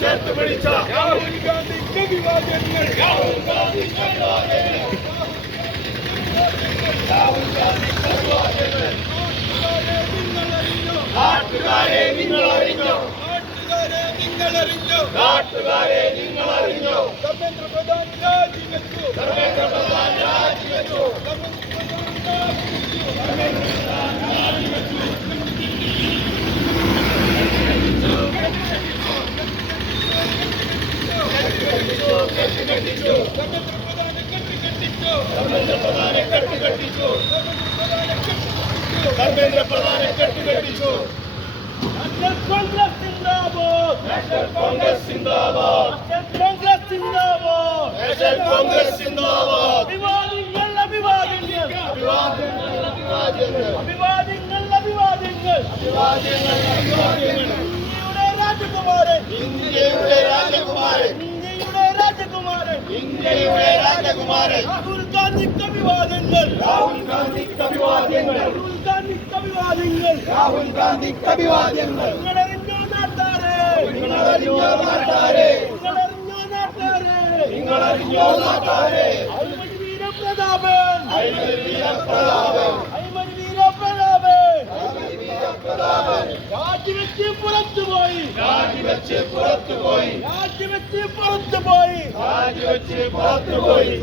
ചേർത്ത് പിടിച്ച രാഹുൽ ഗാന്ധിക്ക് അഭിവാദ്യങ്ങൾ. രാഹുൽ ഗാന്ധിക്ക് അഭിവാദ്യങ്ങൾ. നാട്ടുകാരെ നിങ്ങൾ അറിഞ്ഞോ? നാട്ടുകാരെ നിങ്ങൾ അറിഞ്ഞോ? ധർമ്മേന്ദ്ര പ്രധാൻ രാജിവെച്ചു. ധർമ്മേന്ദ്ര പ്രധാൻ രാജിവെച്ചു. ധർമ്മേന്ദ്ര പ്രധാനെ കെട്ടുകെട്ടിച്ചു. നാഷണൽ കോൺഗ്രസ് സിന്ദാബാദ്. നാഷണൽ കോൺഗ്രസ് സിന്ദാബാദ്. നാഷണൽ കോൺഗ്രസ് സിന്ദാബാദ്. നാഷണൽ കോൺഗ്രസ് സിന്ദാബാദ്. അഭിവാദ്യങ്ങൾ അഭിവാദ്യങ്ങൾ അഭിവാദ്യങ്ങൾ അഭിവാദ്യങ്ങൾ അഭിവാദ്യങ്ങൾ അഭിവാദ്യങ്ങൾ അഭിവാദ്യങ്ങൾ അഭിവാദ്യങ്ങൾ. ഇന്ത്യയുടെ രാജകുമാരൻ. ഇന്ത്യയുടെ രാജകുമാരൻ. ഇന്ത്യയുടെ രാജകുമാരൻ. രാഹുൽ ഗാന്ധിക്ക് അഭിവാദ്യങ്ങൾ. രാഹുൽ ഗാന്ധിക്ക് അഭിവാദ്യങ്ങൾ. രാഹുൽ ഗാന്ധിക്ക് അഭിവാദ്യങ്ങൾ. രാഹുൽ ഗാന്ധിക്ക് അഭിവാദ്യങ്ങൾ. നിങ്ങളറിഞ്ഞോ നാട്ടാരെ? നിങ്ങളറിഞ്ഞോ നാട്ടാരെ? നിങ്ങളറിഞ്ഞോ നാട്ടാരെ? നിങ്ങളറിഞ്ഞോ നാട്ടാരെ? അഴിമതി വീരപ്രതാപൻ. അഴിമതി വീരപ്രതാപൻ. അഴിമതി വീരപ്രതാപൻ. അഴിമതി വീരപ്രതാപൻ. രാജിവെച്ച് പുറത്തുപോയി. രാജിവെച്ച് പുറത്തുപോയി. രാജിവെച്ച് പുറത്തുപോയി. രാജിവെച്ച് പുറത്തുപോയി.